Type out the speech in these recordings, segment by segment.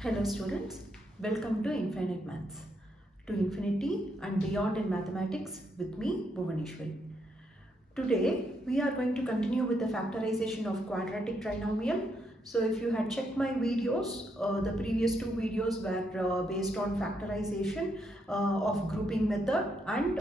Hello students, welcome to Infinite Maths. To infinity and beyond in mathematics with me Bhuvaneshwari. Today we are going to continue with the factorization of quadratic trinomial. So if you had checked my videos, the previous two videos were based on factorization of grouping method and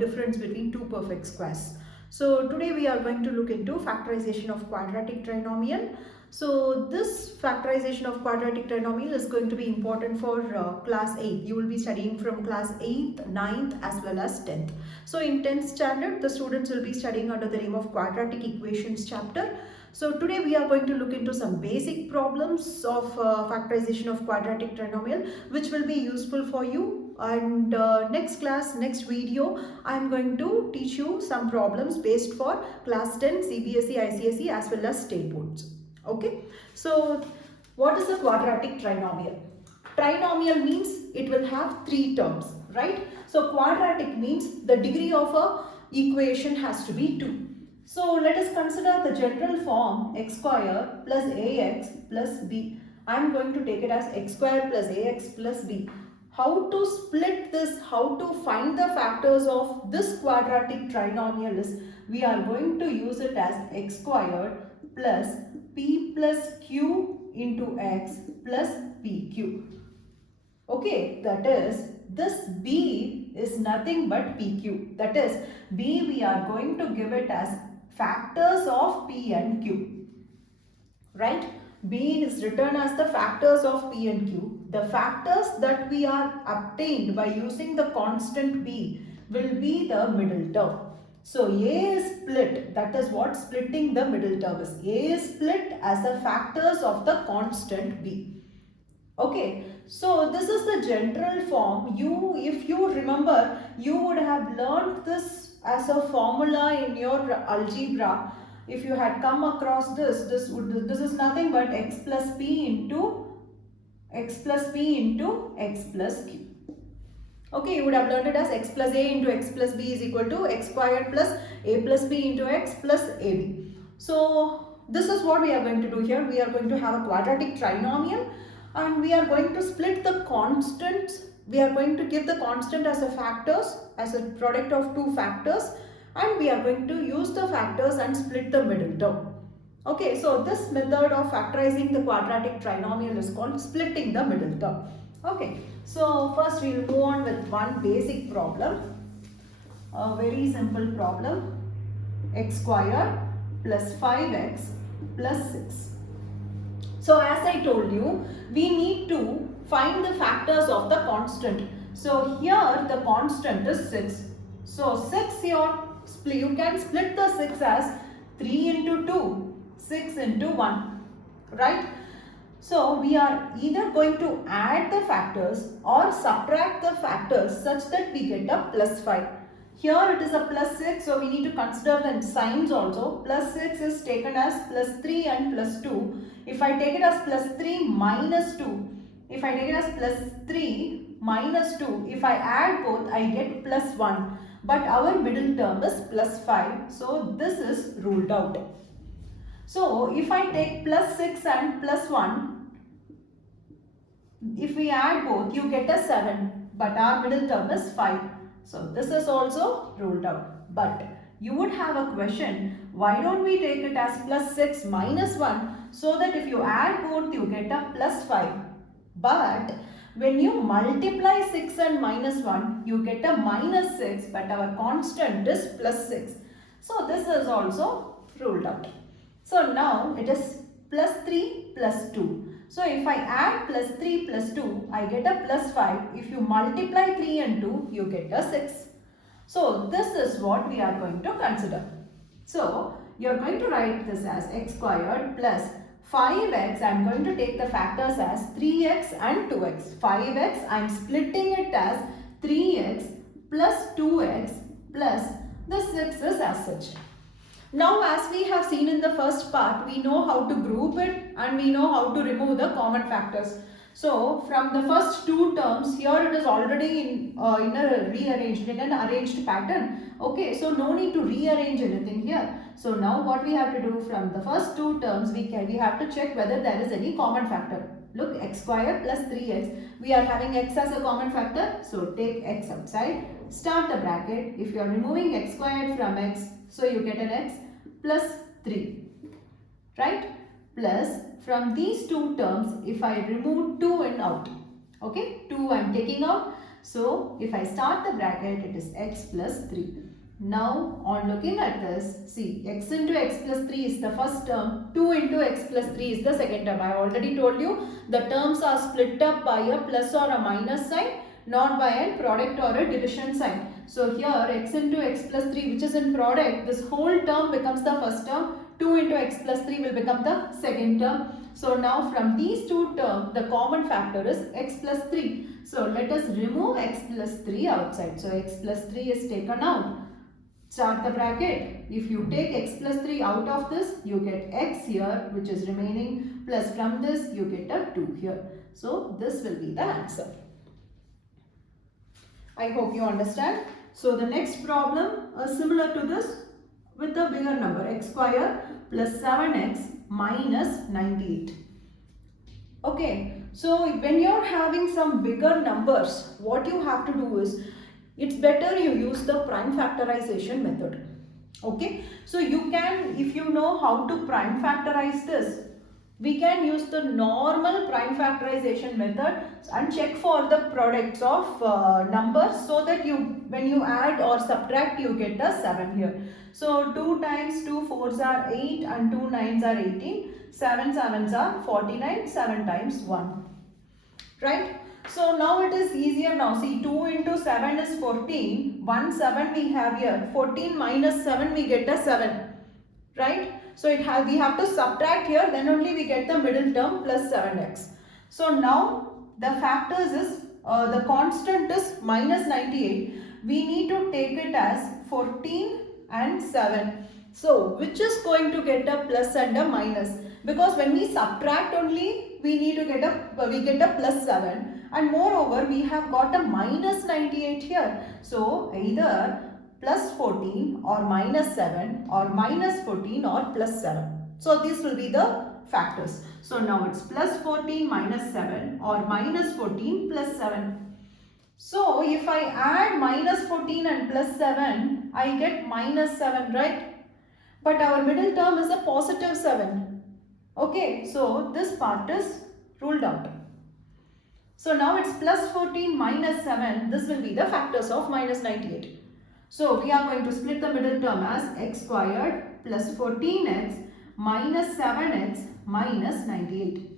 difference between two perfect squares. So today we are going to look into factorization of quadratic trinomial. So this factorization of quadratic trinomial is going to be important for class 8. You will be studying from class 8th, 9th as well as 10th. So in 10th standard, the students will be studying under the name of quadratic equations chapter. So today we are going to look into some basic problems of factorization of quadratic trinomial, which will be useful for you. And next class, next video, I am going to teach you some problems based for class 10, CBSE, ICSE as well as state boards. Okay, so what is a quadratic trinomial? Trinomial means it will have three terms, right? So quadratic means the degree of a equation has to be 2. So let us consider the general form x square plus ax plus b. I am going to take it as x square plus ax plus b. How to split this, how to find the factors of this quadratic trinomial is we are going to use it as x squared plus p plus q into x plus pq. Okay, that is this b is nothing but pq. That is b we are going to give it as factors of p and q. Right? B is written as the factors of p and q. The factors that we are obtained by using the constant b will be the middle term. So A is split, that is what splitting the middle term is. A is split as the factors of the constant b. Okay, so this is the general form. If you remember, you would have learned this as a formula in your algebra. If you had come across this is nothing but x plus p into x plus q. Okay, you would have learned it as x plus a into x plus b is equal to x squared plus a plus b into x plus ab. So this is what we are going to do here. We are going to have a quadratic trinomial and we are going to split the constants. We are going to give the constant as a factors, as a product of two factors, and we are going to use the factors and split the middle term. Okay, so this method of factorizing the quadratic trinomial is called splitting the middle term. Okay, so first we will move on with one basic problem, a very simple problem, x squared plus 5x plus 6. So as I told you, we need to find the factors of the constant. So here the constant is 6. So 6 here, you can split the 6 as 3 into 2, 6 into 1, right? So we are either going to add the factors or subtract the factors such that we get a plus 5. Here it is a plus 6, so we need to consider the signs also. Plus 6 is taken as plus 3 and plus 2. If I take it as plus 3 minus 2, if I take it as plus 3 minus 2, if I add both, I get plus 1. But our middle term is plus 5, so this is ruled out. So if I take plus 6 and plus 1, if we add both, you get a 7, but our middle term is 5. So this is also ruled out. But you would have a question, why don't we take it as plus 6 minus 1, so that if you add both, you get a plus 5. But when you multiply 6 and minus 1, you get a minus 6, but our constant is plus 6. So this is also ruled out. So now it is plus 3 plus 2. So if I add plus 3 plus 2, I get a plus 5. If you multiply 3 and 2, you get a 6. So this is what we are going to consider. So you are going to write this as x squared plus 5x. I am going to take the factors as 3x and 2x. 5x I am splitting it as 3x plus 2x plus the 6 is as such. Now as we have seen in the first part, we know how to group it and we know how to remove the common factors. So from the first two terms, here it is already in a rearranged, in an arranged pattern. Okay, so no need to rearrange anything here. So now what we have to do from the first two terms, we have to check whether there is any common factor. Look, x square plus 3x. We are having x as a common factor. So take x outside. Start the bracket. If you are removing x squared from x, so you get an x plus 3. Right? Plus from these two terms, if I remove 2 and out. Okay? 2 I am taking out. So if I start the bracket, it is x plus 3. Now on looking at this, see, x into x plus 3 is the first term, 2 into x plus 3 is the second term. I have already told you the terms are split up by a plus or a minus sign, not by a product or a division sign. So here x into x plus 3, which is in product, this whole term becomes the first term, 2 into x plus 3 will become the second term. So now from these two terms, the common factor is x plus 3. So let us remove x plus 3 outside. So x plus 3 is taken out. Start the bracket. If you take x plus 3 out of this, you get x here, which is remaining, plus from this you get a 2 here. So this will be the answer. I hope you understand. So the next problem is similar to this with a bigger number, x square plus 7x minus 98. Okay, so when you are having some bigger numbers, what you have to do is, it's better you use the prime factorization method. Okay, so you can, if you know how to prime factorize this, we can use the normal prime factorization method and check for the products of numbers, so that when you add or subtract, you get a 7 here. So 2 times 2 4s are 8 and 2 9s are 18. 7 7s are 49. 7 times 1. Right? So now it is easier now. See, 2 into 7 is 14. 1 7 we have here. 14 minus 7 we get a 7. Right? So we have to subtract here, then only we get the middle term plus 7x. So now the factors is, the constant is minus 98. We need to take it as 14 and 7. So which is going to get a plus and a minus? Because when we subtract only, we need to get a plus 7. And moreover, we have got a minus 98 here. So either plus 14 or minus 7 or minus 14 or plus 7. So these will be the factors. So now it's plus 14 minus 7 or minus 14 plus 7. So if I add minus 14 and plus 7, I get minus 7, right? But our middle term is a positive 7. Okay, so this part is ruled out. So now it's plus 14 minus 7. This will be the factors of minus 98. So we are going to split the middle term as x squared plus 14x minus 7x minus 98.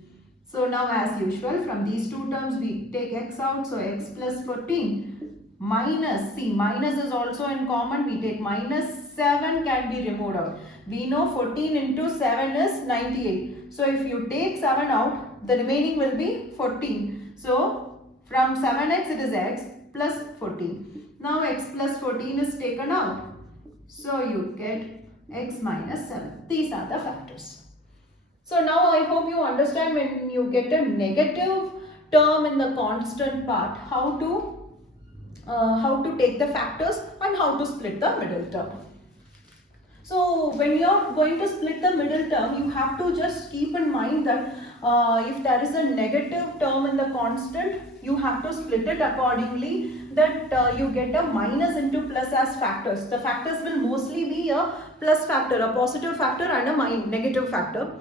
So now as usual, from these two terms we take x out. So x plus 14 minus, see, minus is also in common. We take minus 7 can be removed out. We know 14 into 7 is 98. So if you take 7 out, the remaining will be 14. So from 7x it is x plus 14. Now x plus 14 is taken out. So you get x minus 7. These are the factors. So now I hope you understand, when you get a negative term in the constant part, how to take the factors and how to split the middle term. So when you are going to split the middle term, you have to just keep in mind that if there is a negative term in the constant, you have to split it accordingly, that you get a minus into plus as factors. The factors will mostly be a plus factor, a positive factor and a negative factor.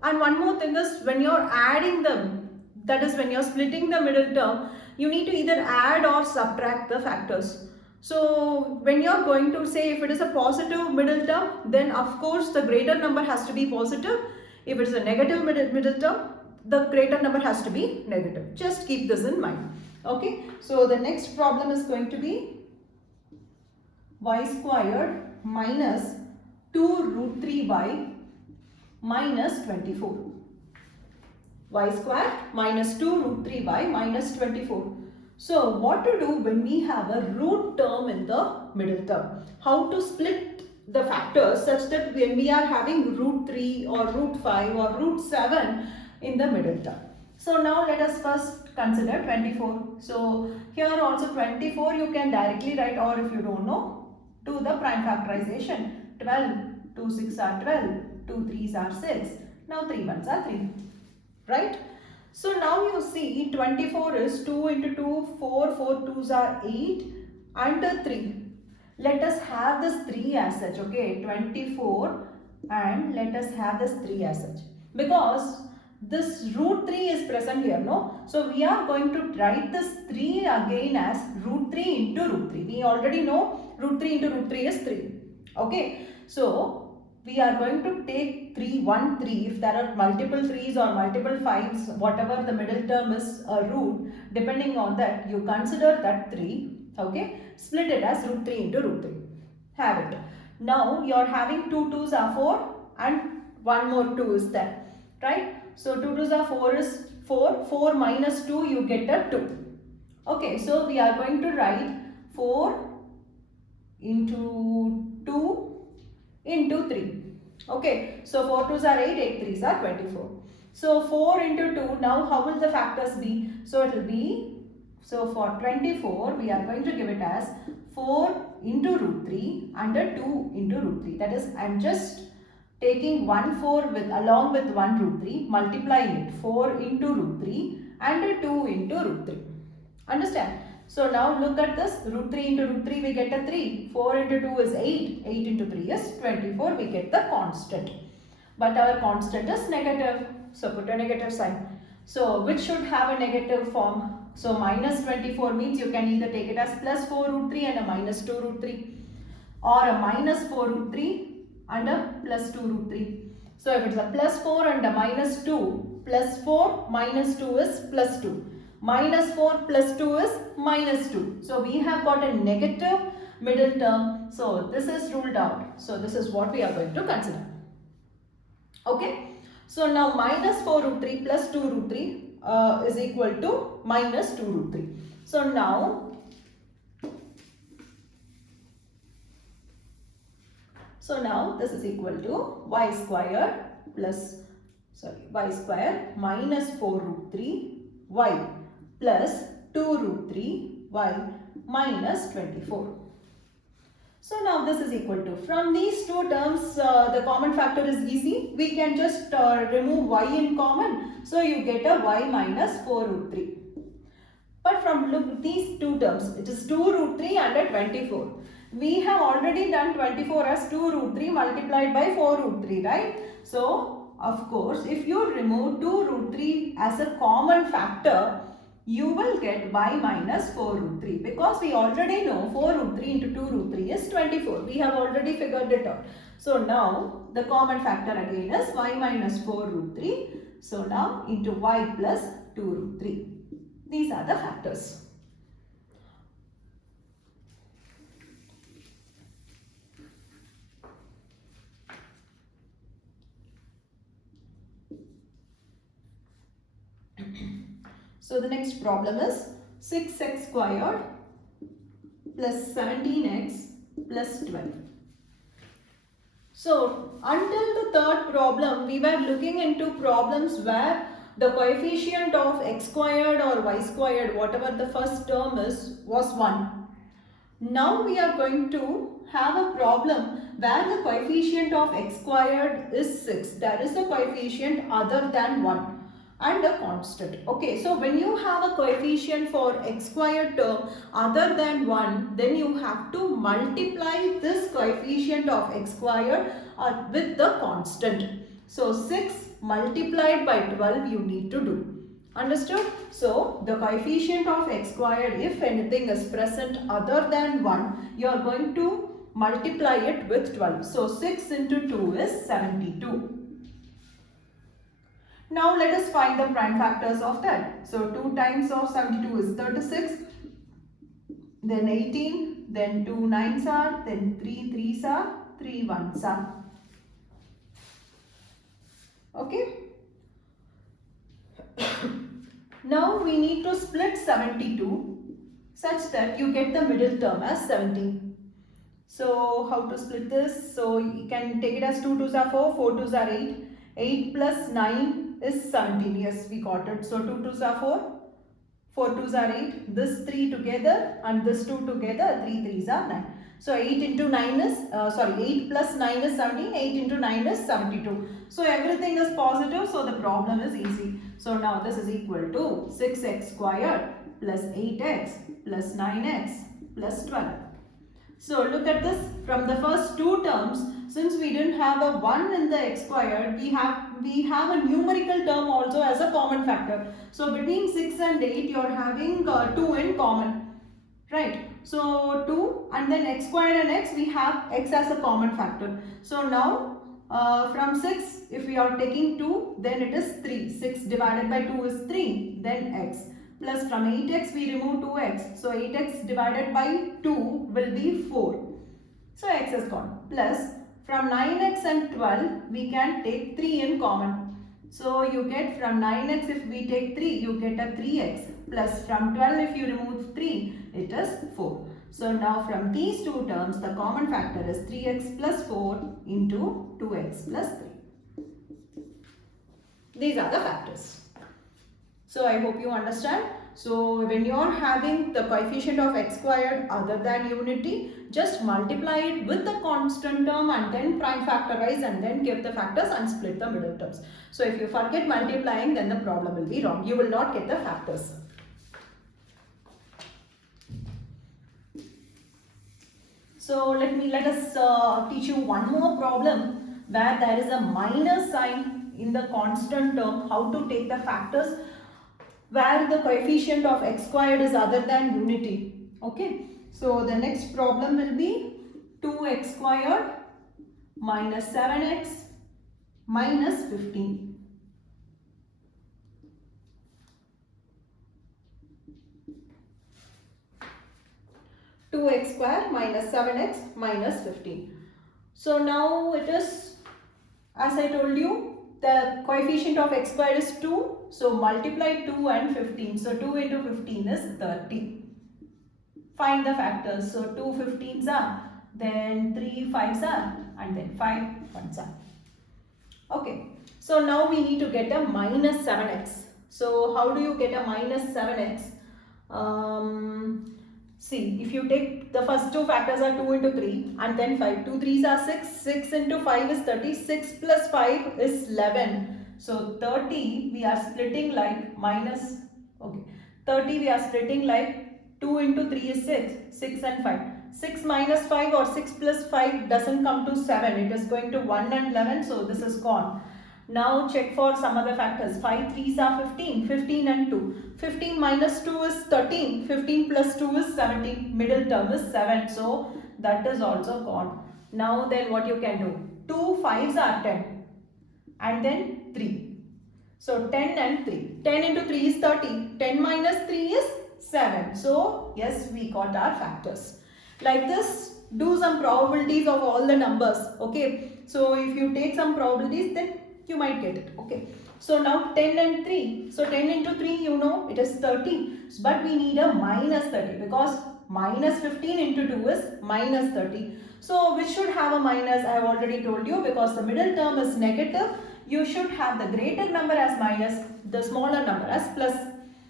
And one more thing is, when you are adding them, that is when you are splitting the middle term, you need to either add or subtract the factors. So when you are going to say, if it is a positive middle term, then of course the greater number has to be positive. If it is a negative middle term, the greater number has to be negative. Just keep this in mind. Okay. So the next problem is going to be y squared minus 2 root 3y minus 24. Y squared minus 2 root 3y minus 24. So what to do when we have a root term in the middle term? How to split the factors such that when we are having root 3 or root 5 or root 7 in the middle term. So now let us first consider 24. So here also 24 you can directly write, or if you don't know, do the prime factorization. 12, 2 6 are 12, 2 3s are 6. Now 3 1s are 3. Right? So now you see 24 is 2 into 2, 4, 4 2s are 8 and 3. Let us have this 3 as such, okay, 24 and let us have this 3 as such. Because this root 3 is present here, no? So we are going to write this 3 again as root 3 into root 3. We already know root 3 into root 3 is 3. Okay, so we are going to take 3, 1, 3. If there are multiple 3s or multiple 5s, whatever the middle term is a root, depending on that, you consider that 3. Okay, split it as root 3 into root 3. Have it. Now you are having 2 2s are 4 and one more 2 is there. Right? So 2 2s are 4 is 4. 4 minus 2 you get a 2. Okay, so we are going to write 4 into 2 into 3. Okay, so 4 2s are 8, 8 3s are 24. So 4 into 2, now how will the factors be? So it will be, so for 24, we are going to give it as 4 into root 3 and a 2 into root 3. That is, I am just taking 1 4 with along with 1 root 3, multiplying it 4 into root 3 and a 2 into root 3. Understand? So now look at this, root 3 into root 3 we get a 3, 4 into 2 is 8, 8 into 3 is 24, we get the constant. But our constant is negative, so put a negative sign. So which should have a negative form? So minus 24 means you can either take it as plus 4 root 3 and a minus 2 root 3, or a minus 4 root 3 and a plus 2 root 3. So if it's a plus 4 and a minus 2, plus 4 minus 2 is plus 2. Minus 4 plus 2 is minus 2. So we have got a negative middle term. So this is ruled out. So this is what we are going to consider. Okay. So now minus 4 root 3 plus 2 root 3 is equal to minus 2 root 3. So now this is equal to y square minus 4 root 3 y plus 2 root 3 y minus 24. So now this is equal to, from these two terms the common factor is easy. We can just remove y in common. So you get a y minus 4 root 3. But from look these two terms, it is 2 root 3 and a 24. We have already done 24 as 2 root 3 multiplied by 4 root 3, right? So of course if you remove 2 root 3 as a common factor, you will get y minus 4 root 3, because we already know 4 root 3 into 2 root 3 is 24. We have already figured it out. So now the common factor again is y minus 4 root 3. So now into y plus 2 root 3. These are the factors. So the next problem is 6x squared plus 17x plus 12. So until the third problem, we were looking into problems where the coefficient of x squared or y squared, whatever the first term is, was 1. Now we are going to have a problem where the coefficient of x squared is 6. There is a coefficient other than 1 and a constant. Okay, so when you have a coefficient for x squared term other than 1, then you have to multiply this coefficient of x squared with the constant. So 6 multiplied by 12 you need to do. Understood? So the coefficient of x squared, if anything is present other than 1, you are going to multiply it with 12. So 6 into 2 is 72. Now let us find the prime factors of that. So 2 times of 72 is 36, then 18, then 2 9s are, then 3 3s are, 3 1s are. Okay. Now we need to split 72 such that you get the middle term as 17. So how to split this? So you can take it as 2 2s are 4, 4 2s are 8. 8 plus 9 is 17. Yes, we got it. So 2 2s are 4, 4 2s are 8. This 3 together and this 2 together, 3 3s are 9. So 8 into 9 is, 8 plus 9 is 17, 8 into 9 is 72. So everything is positive, so the problem is easy. So now this is equal to 6x squared plus 8x plus 9x plus 12. So look at this, from the first two terms, since we didn't have a 1 in the x squared, we have a numerical term also as a common factor. So between 6 and 8 you are having 2 in common, right? So 2 and then x squared and x, we have x as a common factor. So now from 6, if we are taking 2, then it is 3. 6 divided by 2 is 3, then x. Plus from 8x we remove 2x. So 8x divided by 2 will be 4. So x is gone. Plus from 9x and 12 we can take 3 in common. So you get from 9x, if we take 3, you get a 3x. Plus from 12, if you remove 3, it is 4. So now from these two terms, the common factor is 3x plus 4 into 2x plus 3. These are the factors. So I hope you understand. So when you are having the coefficient of x squared other than unity, just multiply it with the constant term and then prime factorize and then give the factors and split the middle terms. So if you forget multiplying, then the problem will be wrong. You will not get the factors. So let us teach you one more problem where there is a minus sign in the constant term, how to take the factors where the coefficient of x squared is other than unity. Okay, so the next problem will be 2x squared minus 7x minus 15. Two x square minus 7x minus 15. So now it is, as I told you, the coefficient of x squared is 2. So multiply 2 and 15. So 2 into 15 is 30. Find the factors. So 2 15s are, then 3 5s are, and then 5 1s are. Okay. So now we need to get a minus 7x. So how do you get a minus 7x? See, if you take the first two factors are 2 into 3 and then 5. 2 3s are 6. 6 into 5 is 30. 6 plus 5 is 11. So 30 we are splitting like minus, okay, 30 we are splitting like 2 into 3 is 6. 6 and 5. 6 minus 5 or 6 plus 5 doesn't come to 7. It is going to 1 and 11. So this is gone. Now check for some other factors. 5 3s are 15. 15 and 2. 15 minus 2 is 13. 15 plus 2 is 17. Middle term is 7. So that is also gone. Now then what you can do? 2 5s are 10. And then 3. So 10 and 3. 10 into 3 is 30. 10 minus 3 is 7. So yes, we got our factors. Like this, do some probabilities of all the numbers. Okay. So if you take some probabilities, then you might get it. Okay. So now 10 and 3. So 10 into 3, you know, it is 30. But we need a minus 30 because minus 15 into 2 is minus 30. So which should have a minus, I have already told you, because the middle term is negative. You should have the greater number as minus, the smaller number as plus.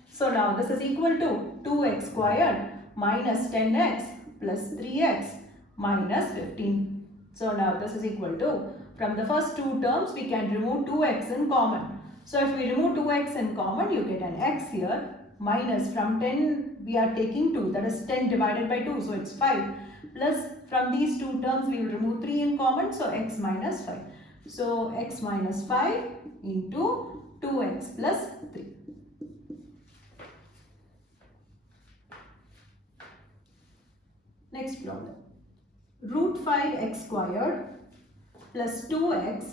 So now this is equal to 2x squared minus 10x plus 3x minus 15. So now this is equal to, from the first two terms we can remove 2x in common. So if we remove 2x in common, you get an x here, minus from 10 we are taking 2, that is 10 divided by 2, so it's 5, plus from these two terms we will remove 3 in common, so x minus 5. So x minus 5 into 2x plus 3. Next problem. Root 5x squared plus 2x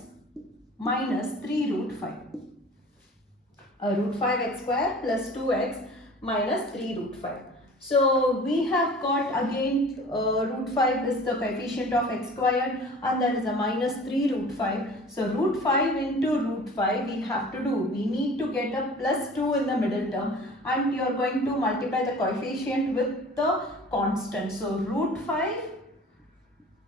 minus 3 root 5. Root 5x squared plus 2x minus 3 root 5. So we have got again root 5 is the coefficient of x squared and there is a minus 3 root 5. So root 5 into root 5 we have to do. We need to get a plus 2 in the middle term and you are going to multiply the coefficient with the constant. So root 5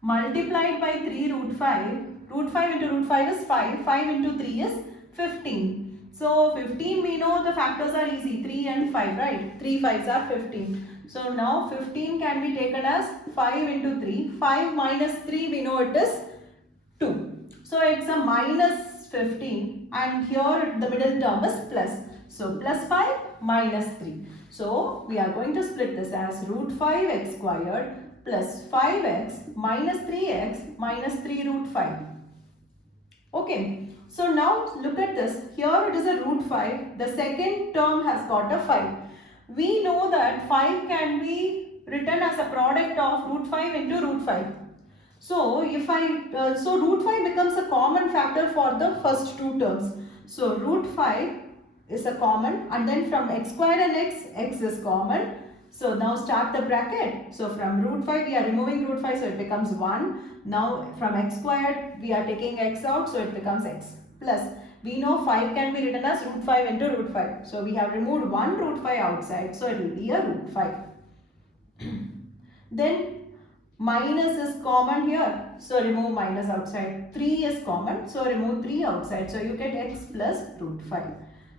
multiplied by 3 root 5. Root 5 into root 5 is 5. 5 into 3 is 15. So 15 we know the factors are easy, 3 and 5, right? 3 5s are 15. So now 15 can be taken as 5 into 3. 5 minus 3 we know it is 2. So it's a minus 15 and here the middle term is plus. So plus 5 minus 3. So we are going to split this as root 5x squared plus 5x minus 3x minus 3 root 5. Okay, so now look at this. Here it is a root 5. The second term has got a 5. We know that 5 can be written as a product of root 5 into root 5. So if so root 5 becomes a common factor for the first two terms. So root 5 is a common, and then from x squared and x is common. So now start the bracket. So from root 5 we are removing root 5, so it becomes 1. Now from x squared we are taking x out, so it becomes x plus. We know 5 can be written as root 5 into root 5. So we have removed one root 5 outside, so it will be a root 5. Then minus is common here, so remove minus outside. 3 is common, so remove 3 outside. So you get x plus root 5.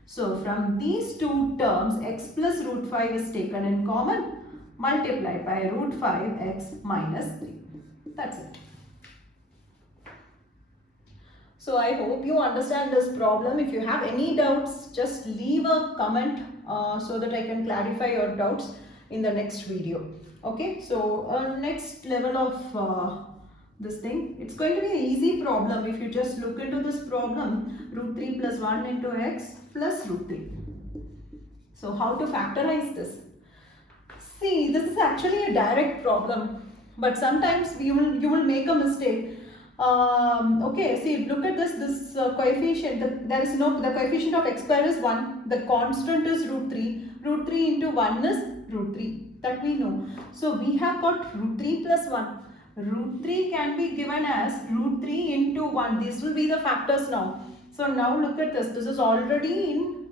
So from these two terms, x plus root 5 is taken in common, multiplied by root 5x minus 3. That's it. So I hope you understand this problem. If you have any doubts, just leave a comment so that I can clarify your doubts in the next video. Okay, so next level of this thing, it's going to be an easy problem. If you just look into this problem, root 3 plus 1 into x plus root 3. So how to factorize this? See, this is actually a direct problem, but sometimes you will make a mistake. Okay, see, look at this coefficient. The coefficient of x square is 1. The constant is root 3. Root 3 into 1 is root 3. That we know. So we have got root 3 plus 1. Root 3 can be given as root 3 into 1. These will be the factors now. So now look at this. This is already in,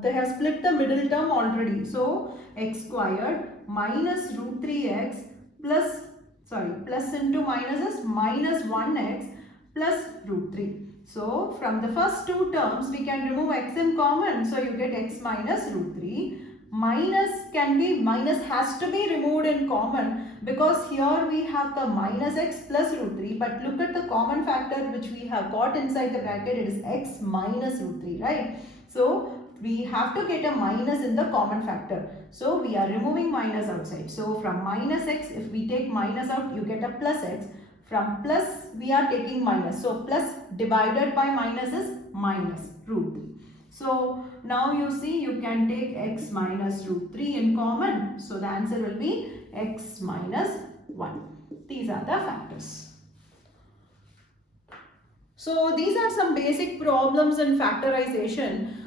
they have split the middle term already. So x squared minus root 3x plus into minus is minus 1x plus root 3. So from the first two terms we can remove x in common. So you get x minus root 3. Minus has to be removed in common because here we have the minus x plus root 3, but look at the common factor which we have got inside the bracket. It is x minus root 3, right? So we have to get a minus in the common factor. So we are removing minus outside. So from minus x, if we take minus out, you get a plus x. From plus we are taking minus. So plus divided by minus is minus root 3. So now you see you can take x minus root 3 in common. So the answer will be x minus 1. These are the factors. So these are some basic problems in factorization.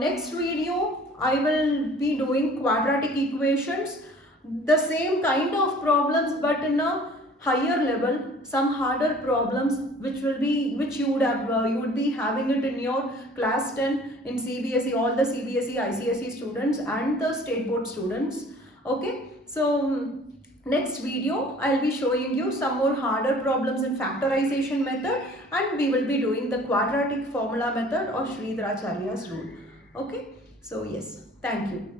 Next video I will be doing quadratic equations. The same kind of problems but in a higher level, some harder problems which you would be having it in your class 10 in CBSE, all the CBSE, ICSE students and the state board students. Okay, so next video I will be showing you some more harder problems in factorization method, and we will be doing the quadratic formula method or Sridharacharya's rule. Okay, so yes, thank you.